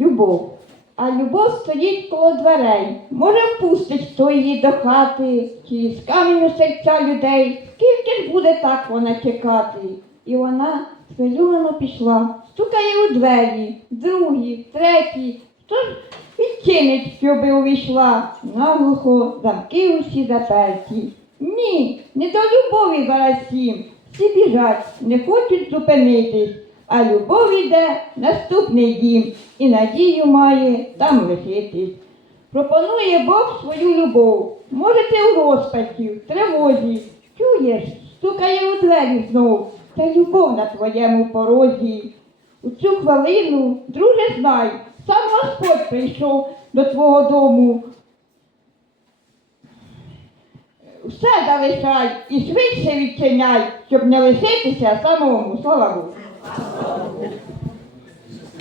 любов. А любов стоїть коло дверей. Може, впустить хто її до хати, чи з каменю серця людей. Скільки ж буде так вона чекати? І вона схвильовано пішла, стукає у двері, другі, треті. Хто ж відчинить, щоби увійшла? Наглухо замки усі заперті. Ні, не до любові зараз всім. Всі біжать, не хочуть зупинитись, а любов іде наступний дім і надію має там лишитись. Пропонує Бог свою любов. Може, ти у розпачі, в тривозі. Чуєш, стукає у двері знов, та любов на твоєму порозі. У цю хвилину, друже, знай, сам Господь прийшов до твого дому. Все залишай і швидше відчиняй, щоб не лишитися самому. Слава Богу. Absolutely.